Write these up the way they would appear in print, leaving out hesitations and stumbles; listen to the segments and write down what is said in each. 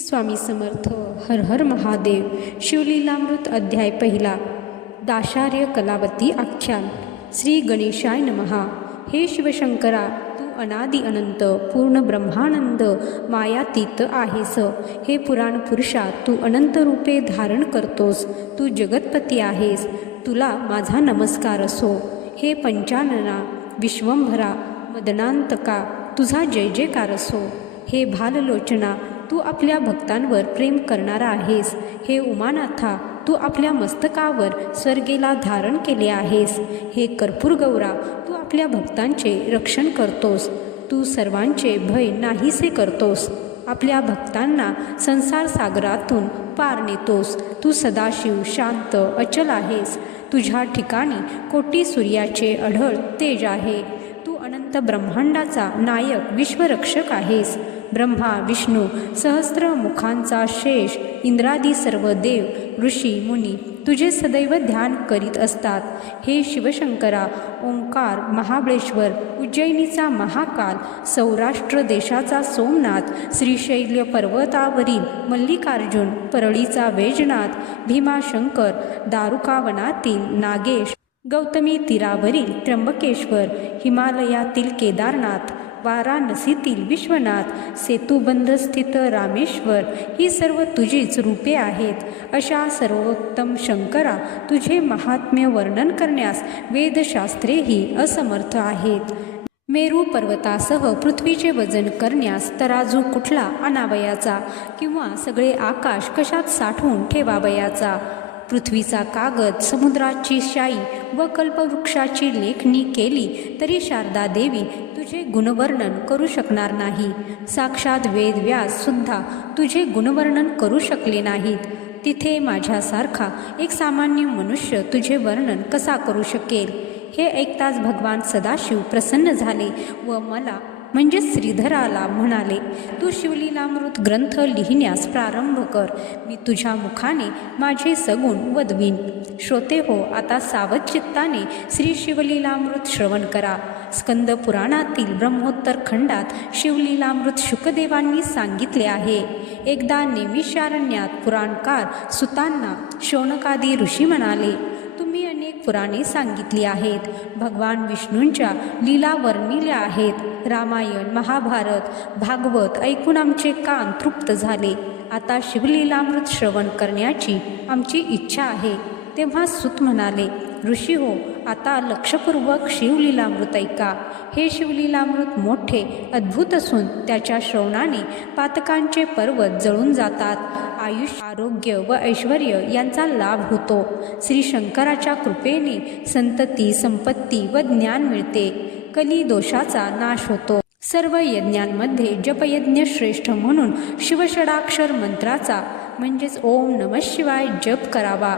स्वामी समर्थ. हर हर महादेव. शिवलीलामृत अध्याय पहिला. दाशार्य कलावती आख्यान. श्री गणेशाय नमहा. हे शिवशंकरा, तू अनादि अनंत पूर्ण ब्रह्मानंद मायातीत आहेस. हे पुराण पुरुषा, तू अनंत रूपे धारण करतोस. तू जगतपती आहेस. तुला माझा नमस्कार असो. हे पंचानना विश्वंभरा मदनांतका, तुझा जय जयकार असो. हे भाललोचना, तू आपल्या भक्तांवर प्रेम करणारा आहेस. हे उमानाथा, तू आपल्या मस्तकावर स्वर्गेला धारण केले आहेस. हे कर्पूर गौरा, तू आपल्या भक्तांचे रक्षण करतोस. तू सर्वांचे भय नाहीसे करतोस. आपल्या भक्तांना संसार सागरातून पार नेतोस. तू सदाशिव शांत अचल आहेस. तुझ्या ठिकाणी कोटी सूर्याचे अढळ तेज आहे. तू अनंत ब्रह्मांडाचा नायक विश्वरक्षक आहेस. ब्रह्मा विष्णू सहस्त्र मुखांचा शेष, इंद्रादी सर्व देव ऋषी मुनी तुझे सदैव ध्यान करीत असतात. हे शिवशंकरा, ओंकार महाबळेश्वर, उज्जैनीचा महाकाल, सौराष्ट्र देशाचा सोमनाथ, श्रीशैल्य पर्वतावरील मल्लिकार्जुन, परळीचा वैजनाथ, भीमाशंकर, दारुकावनातील नागेश, गौतमी तीरावरील त्र्यंबकेश्वर, हिमालयातील केदारनाथ, वाराणसीतील विश्वनाथ, सेतुबंध स्थित रामेश्वर, ही सर्व तुझीच रूपे आहेत. अशा सर्वोत्तम शंकरा, तुझे महात्म्य वर्णन करण्यास वेदशास्त्रेही असमर्थ आहेत. मेरू पर्वतासह पृथ्वीचे वजन करण्यास तराजू कुठला आणावयाचा, किंवा सगळे आकाश कशात साठवून ठेवावयाचा. पृथ्वीचा कागद, समुद्राची शाई व कल्पवृक्षाची लेखणी केली तरी शारदा देवी तुझे गुणवर्णन करू शकणार नाही. साक्षात वेदव्यास सुद्धा तुझे गुणवर्णन करू शकले नाहीत. तिथे माझ्यासारखा एक सामान्य मनुष्य तुझे वर्णन कसा करू शकेल. हे ऐकताच भगवान सदाशिव प्रसन्न झाले व मला म्हणजे श्रीधराला म्हणाले, तू शिवलीलामृत ग्रंथ लिहिण्यास प्रारंभ कर. मी तुझ्या मुखाने माझे सगुण वदवीन. श्रोते हो, आता सावध चित्ताने श्री शिवलीलामृत श्रवण करा. स्कंद पुराणातील ब्रह्मोत्तर खंडात शिवलीलामृत शुकदेवांनी सांगितले आहे. एकदा नैमिषारण्यात पुराणकार सुतांना शौनकादी ऋषी म्हणाले, तुम्ही अनेक पुराणे सांगितली आहेत. भगवान विष्णूंच्या लीला वर्णिल्या आहेत. रामायण, महाभारत, भागवत ऐकून आमचे कान तृप्त झाले. आता शिवलीलामृत श्रवण करण्याची आमची इच्छा आहे. तेव्हा सूत म्हणाले, ऋषी हो, आता लक्षपूर्वक शिवलीलामृत ऐका. हे शिवलीलामृत मोठे अद्भुत असून त्याच्या श्रवणाने पातकांचे पर्वत जळून जातात. आयुष्य, आरोग्य व ऐश्वर यांचा लाभ होतो. श्री शंकराच्या कृपेने संतती, संपत्ती व ज्ञान मिळते. कली दोषाचा नाश होतो. सर्व यज्ञांमध्ये जपयज्ञ श्रेष्ठ म्हणून शिवषडाक्षर मंत्राचा म्हणजेच ओम नमः शिवाय जप करावा.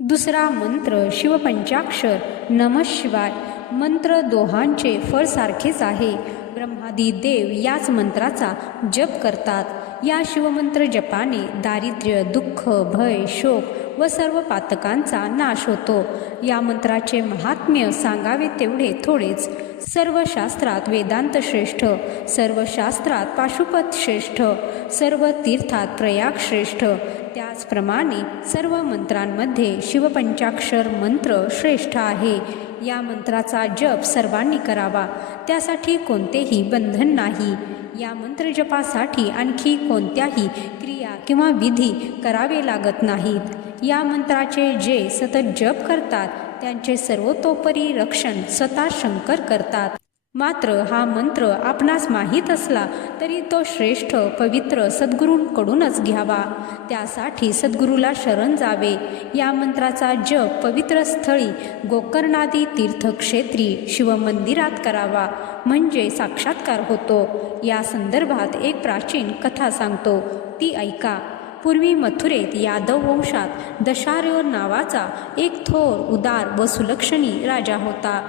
दुसरा मंत्र शिवपंचाक्षर नमः शिवाय. मंत्र दोहांचे फळ सारखेच आहे. ब्रह्मादी देव याच मंत्राचा जप करतात. या शिवमंत्र जपाने दारिद्र्य, दुःख, भय, शोक व सर्व पातकांचा नाश होतो. या मंत्राचे महात्म्य सांगावे तेवढे थोडेच. सर्व शास्त्रात वेदांत श्रेष्ठ, सर्व शास्त्रात पाशुपत श्रेष्ठ, सर्व तीर्थात प्रयाग श्रेष्ठ. त्याचप्रमाणे सर्व मंत्रांमध्ये शिवपंचाक्षर मंत्र श्रेष्ठ आहे. या मंत्राचा जप सर्वांनी करावा. त्यासाठी कोणतेही बंधन नाही. या मंत्रजपासाठी आणखी कोणत्याही क्रिया किंवा विधी करावे लागत नाहीत. या मंत्राचे जे सतत जप करतात त्यांचे सर्वतोपरी रक्षण स्वतः शंकर करतात. मात्र हा मंत्र आपणास माहीत असला तरी तो श्रेष्ठ पवित्र सद्गुरूंकडूनच घ्यावा. त्यासाठी सद्गुरूला शरण जावे. या मंत्राचा जप पवित्र स्थळी, गोकर्णादी तीर्थक्षेत्री, शिवमंदिरात करावा, म्हणजे साक्षात्कार होतो. या संदर्भात एक प्राचीन कथा सांगतो, ती ऐका. पूर्वी मथुरेत यादव वंशात दशार्य नावाचा एक थोर, उदार व सुलक्षणी राजा होता.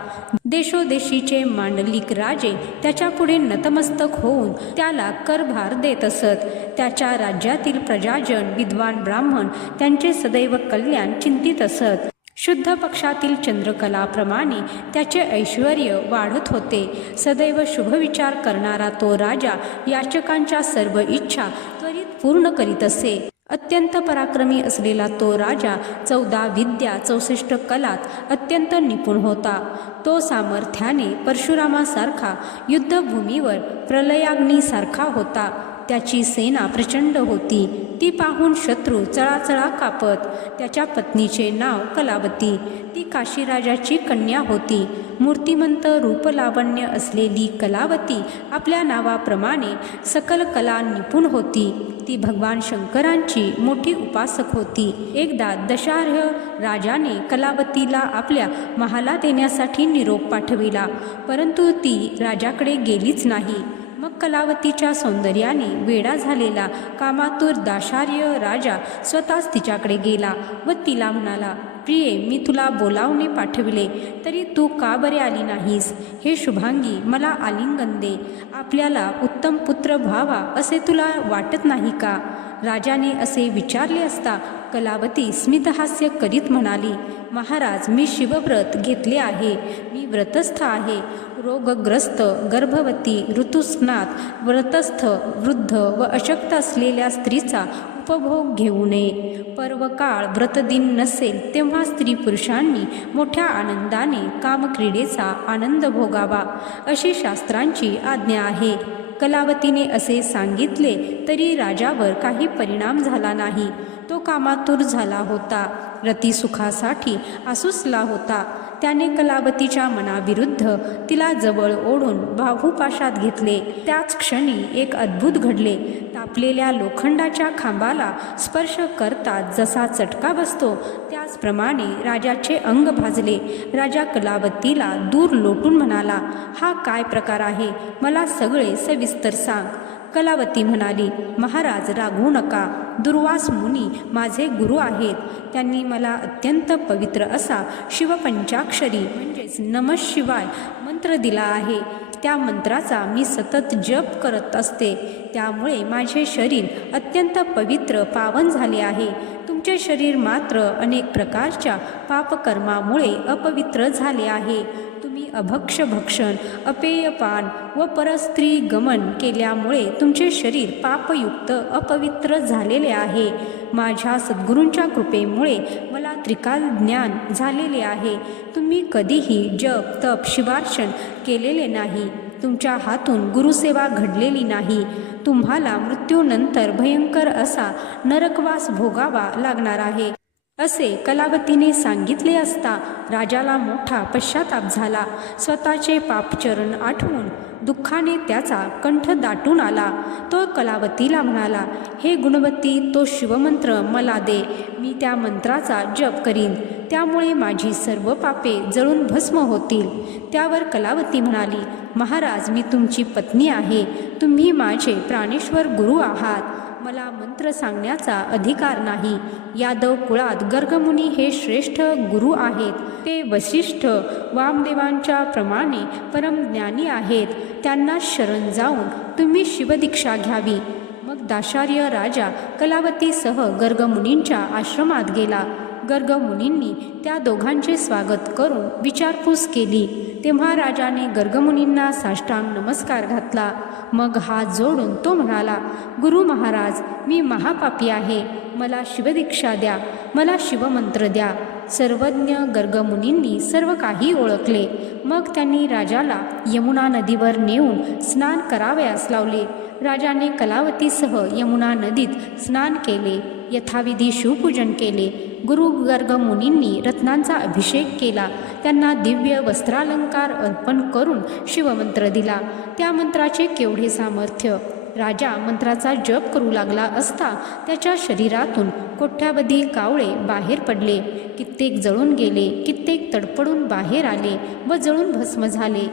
देशोदेशीचे मांडलिक राजे त्याच्या पुढे नतमस्तक होऊन त्याला करभार देत असत. त्याच्या राज्यातील प्रजाजन, विद्वान ब्राह्मण त्यांचे सदैव कल्याण चिंतित असत. शुद्ध पक्षातील चंद्रकलाप्रमाणे त्याचे ऐश्वर वाढत होते. सदैव शुभविचार करणारा तो राजा याचकांच्या सर्व इच्छा त्वरित पूर्ण करीत असे. अत्यंत पराक्रमी असलेला तो राजा 14 विद्या 64 कलात अत्यंत निपुण होता. तो सामर्थ्याने परशुरामासारखा, युद्धभूमीवर प्रलयाग्नीसारखा होता. त्याची सेना प्रचंड होती. ती पाहून शत्रू चळाचळा कापत. त्याच्या पत्नीचे नाव कलावती. ती काशीराजाची कन्या होती. मूर्तिमंत रूपलावण्य असलेली कलावती आपल्या नावाप्रमाणे सकल कला निपुण होती. ती भगवान शंकरांची मोठी उपासक होती. एकदा दशार्ह राजाने कलावतीला आपल्या महालात येण्यासाठी निरोप पाठविला, परंतु ती राजाकडे गेलीच नाही. मग कलावतीच्या सौंदर्याने वेडा झालेला कामातुर दाशार्य राजा स्वतःच तिच्याकडे गेला व तिला म्हणाला, प्रिये, मी तुला बोलावणे पाठविले तरी तू का बरे आली नाहीस? हे शुभांगी, मला आलिंगन दे. आपल्याला उत्तम पुत्र व्हावा असे तुला वाटत नाही का? राजाने असे विचारले असता कलावती स्मितहास्य करीत म्हणाली, महाराज, मी शिवव्रत घेतले आहे. मी व्रतस्थ आहे. रोगग्रस्त, गर्भवती, ऋतुस्नात, व्रतस्थ, वृद्ध व अशक्त असलेल्या स्त्रीचा उपभोग घेऊ नये. पर्वकाळ व्रतदिन नसेल तेव्हा स्त्री पुरुषांनी मोठ्या आनंदाने कामक्रीडेचा आनंद भोगावा, अशी शास्त्रांची आज्ञा आहे. कलावतीने असे सांगितले तरी राजावर काही परिणाम झाला नाही. तो कामातुर झाला होता. रतिसुखासाठी आसुसला होता. त्याने कलावतीच्या मनाविरुद्ध तिला जवळ ओढून बाहुपाशात घेतले. त्याच क्षणी एक अद्भुत घडले. तापलेल्या लोखंडाच्या खांबाला स्पर्श करताच जसा चटका बसतो त्याचप्रमाणे राजाचे अंग भाजले. राजा कलावतीला दूर लोटून म्हणाला, हा काय प्रकार आहे? मला सगळे सविस्तर सांग. कलावती म्हणाली, महाराज, रागवू नका. दुर्वास मुनी माझे गुरु आहेत. त्यांनी मला अत्यंत पवित्र असा शिवपंचाक्षरी म्हणजेच नमः शिवाय मंत्र दिला आहे. त्या मंत्राचा मी सतत जप करत असते. त्यामुळे माझे शरीर अत्यंत पवित्र पावन झाले आहे. तुमचे शरीर मात्र अनेक प्रकारच्या पापकर्मामुळे अपवित्र झाले आहे. तुम्ही अभक्ष भक्षण, अपेयपान व परस्त्री गमन केल्यामुळे तुमचे शरीर पापयुक्त अपवित्र झालेले आहे. माझ्या सद्गुरूंच्या कृपेमुळे मला त्रिकाल ज्ञान झालेले आहे. तुम्ही कधीही जप तप शिवार्चन केलेले नाही. तुमच्या हातून गुरुसेवा घडलेली नाही. तुम्हाला मृत्यूनंतर भयंकर असा नरकवास भोगावा लागणार आहे. असे कलावतीने सांगितले असता राजाला मोठा पश्चाताप झाला. स्वतःचे पापचरण आठवून दुःखाने त्याचा कंठ दाटून आला. तो कलावतीला म्हणाला, हे गुणवती, तो शिवमंत्र मला दे. मी त्या मंत्राचा जप करीन. त्यामुळे माझी सर्व पापे जळून भस्म होतील. त्यावर कलावती म्हणाली, महाराज, मी तुमची पत्नी आहे. तुम्ही माझे प्राणेश्वर गुरु आहात. मला मंत्र सांगण्याचा अधिकार नाही. यादव कुळात गर्गमुनी हे श्रेष्ठ गुरु आहेत. ते वशिष्ठ वामदेवांच्या प्रमाणे परमज्ञानी आहेत. त्यांना शरण जाऊन तुम्ही शिवदीक्षा घ्यावी. मग दाशार्य राजा कलावतीसह गर्गमुनींच्या आश्रमात गेला. गर्गमुनींनी त्या दोघांचे स्वागत करून विचारपूस केली. तेव्हा राजाने गर्गमुनींना साष्टांग नमस्कार घातला. मग हात जोडून तो म्हणाला, गुरु महाराज, मी महापापी आहे. मला शिवदीक्षा द्या. मला शिवमंत्र द्या. सर्वज्ञ गर्गमुनींनी सर्व काही ओळखले. मग त्यांनी राजाला यमुना नदीवर नेऊन स्नान करावयास लावले. राजाने कलावतीसह यमुना नदीत स्नान केले. यथाविधी शिवपूजन केले. गुरु गर्गमुनींनी रत्नांचा अभिषेक केला. त्यांना दिव्य वस्त्रालंकार अर्पण करून शिवमंत्र दिला. त्या मंत्राचे केवढे सामर्थ्य! राजा मंत्राचा जप करू लागला असता त्याच्या शरीरातून कोट्यावधी कावळे बाहेर पडले. कित्येक जळून गेले, कित्येक तडपडून बाहेर आले व जळून भस्म झाले.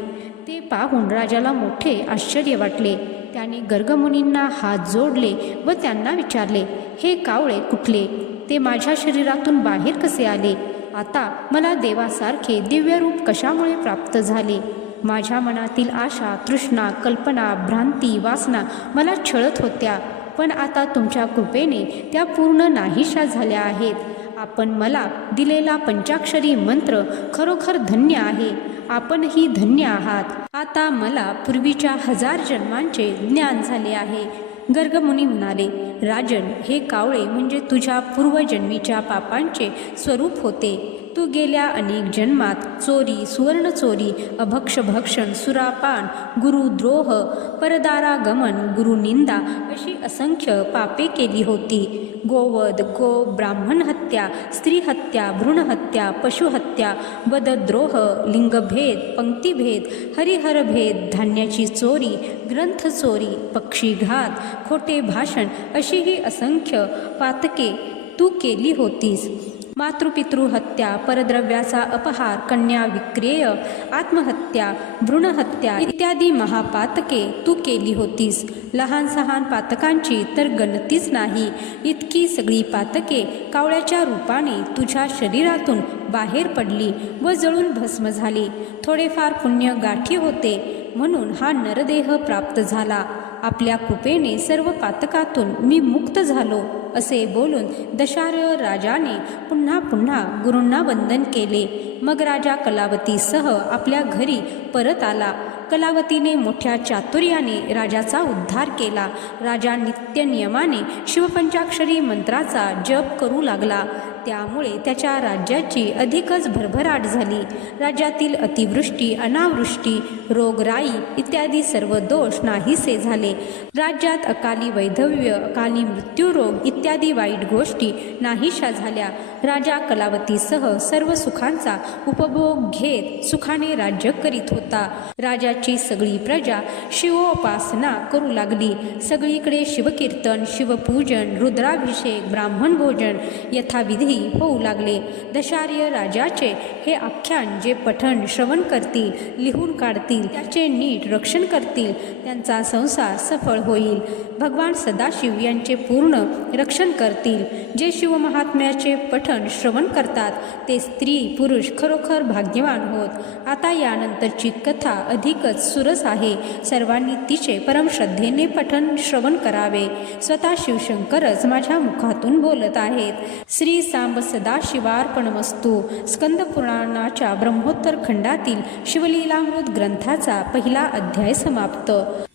ते पाहून राजाला मोठे आश्चर्य वाटले. त्याने गर्गमुनींना हात जोडले व त्यांना विचारले, हे कावळे कुठले? ते माझ्या शरीरातून बाहेर कसे आले? आता मला देवासारखे दिव्य रूप कशामुळे प्राप्त झाले? माझ्या मनातील आशा, तृष्णा, कल्पना, भ्रांती, वासना मला छळत होत्या, पण आता तुमच्या कृपेने त्या पूर्ण नाहीशा झाल्या आहेत. आपण मला दिलेला पंचाक्षरी मंत्र खरोखर धन्य आहे. आपणही धन्य आहात. आता मला पूर्वीच्या 1000 जन्मांचे ज्ञान झाले आहे. गर्गमुनी म्हणाले, राजन, हे कावळे म्हणजे तुझ्या पूर्वजन्मीच्या पापांचे स्वरूप होते. तू गेल्या अनेक जन्मात चोरी, सुवर्णचोरी, अभक्षभक्षण, सुरापान, गुरुद्रोह, परदारागमन, गुरुनिंदा अशी असंख्य पापे केली होती. गोवध, गो ब्राह्मण हत्या, स्त्री हत्या, भ्रूणहत्या, पशुहत्या, बदद्रोह, लिंगभेद, पंक्तिभेद, हरिहरभेद, धान्याची चोरी, ग्रंथ चोरी, पक्षीघात, खोटे भाषण अशी ही असंख्य पातके तू केली होतीस. मातृपितृ हत्या, परद्रव्याचा अपहार, कन्या विक्रेय, आत्महत्या, भ्रूणहत्या इत्यादी महापातके तू केली होतीस. लहान सहान पातकांची तर गणतीच नाही. इतकी सगळी पातके कावळ्याच्या रूपाने तुझ्या शरीरातून बाहेर पडली व जळून भस्म झाली. थोडेफार पुण्य गाठी होते म्हणून हा नरदेह प्राप्त झाला. आपल्या कृपेने सर्व पातकातून मी मुक्त झालो असे बोलून दशार्य राजाने पुन्हा पुन्हा गुरूंना वंदन केले. मग राजा कलावतीसह आपल्या घरी परत आला. कलावतीने मोठ्या चातुर्याने राजाचा उद्धार केला. राजा नित्य नियमाने शिवपंचाक्षरी मंत्राचा जप करू लागला. त्यामुळे त्याच्या राज्याची अधिकच भरभराट झाली. राज्यातील अतिवृष्टी, अनावृष्टी, रोगराई इत्यादी सर्व दोष नाहीसे झाले. राज्यात अकाली वैधव्य, अकाली मृत्यूरोग इत्यादी वाईट गोष्टी नाहीशा झाल्या. राजा कलावतीसह सर्व सुखांचा उपभोग घेत सुखाने राज्य करीत होता. राजाची सगळी प्रजा शिवोपासना करू लागली. सगळीकडे शिवकीर्तन, शिवपूजन, रुद्राभिषेक, ब्राह्मण भोजन यथाविधी होऊ लागले. दशार्य राजाचे हे आख्यान जे पठण श्रवण करतील, लिहून काढतील, त्याचे नीट रक्षण करतील, त्यांचा संसार सफळ होईल. भगवान सदाशिव यांचे पूर्ण रक्षण करतील. जे शिवमहात्म्याचे पठण श्रवण करतात ते स्त्री पुरुष खरोखर भाग्यवान होत. आता यानंतरची कथा अधिकच सुरस आहे. सर्वांनी तिचे परमश्रद्धेने पठण श्रवण करावे. स्वतः शिवशंकरच माझ्या मुखातून बोलत आहेत. श्री सांब सदाशिवार्पणमस्तु. स्कंद पुराणाच्या ब्रह्मोत्तर खंडातील शिवलीलामृत ग्रंथाचा पहिला अध्याय समाप्त.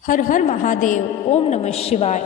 हर हर महादेव. ओम नमः शिवाय.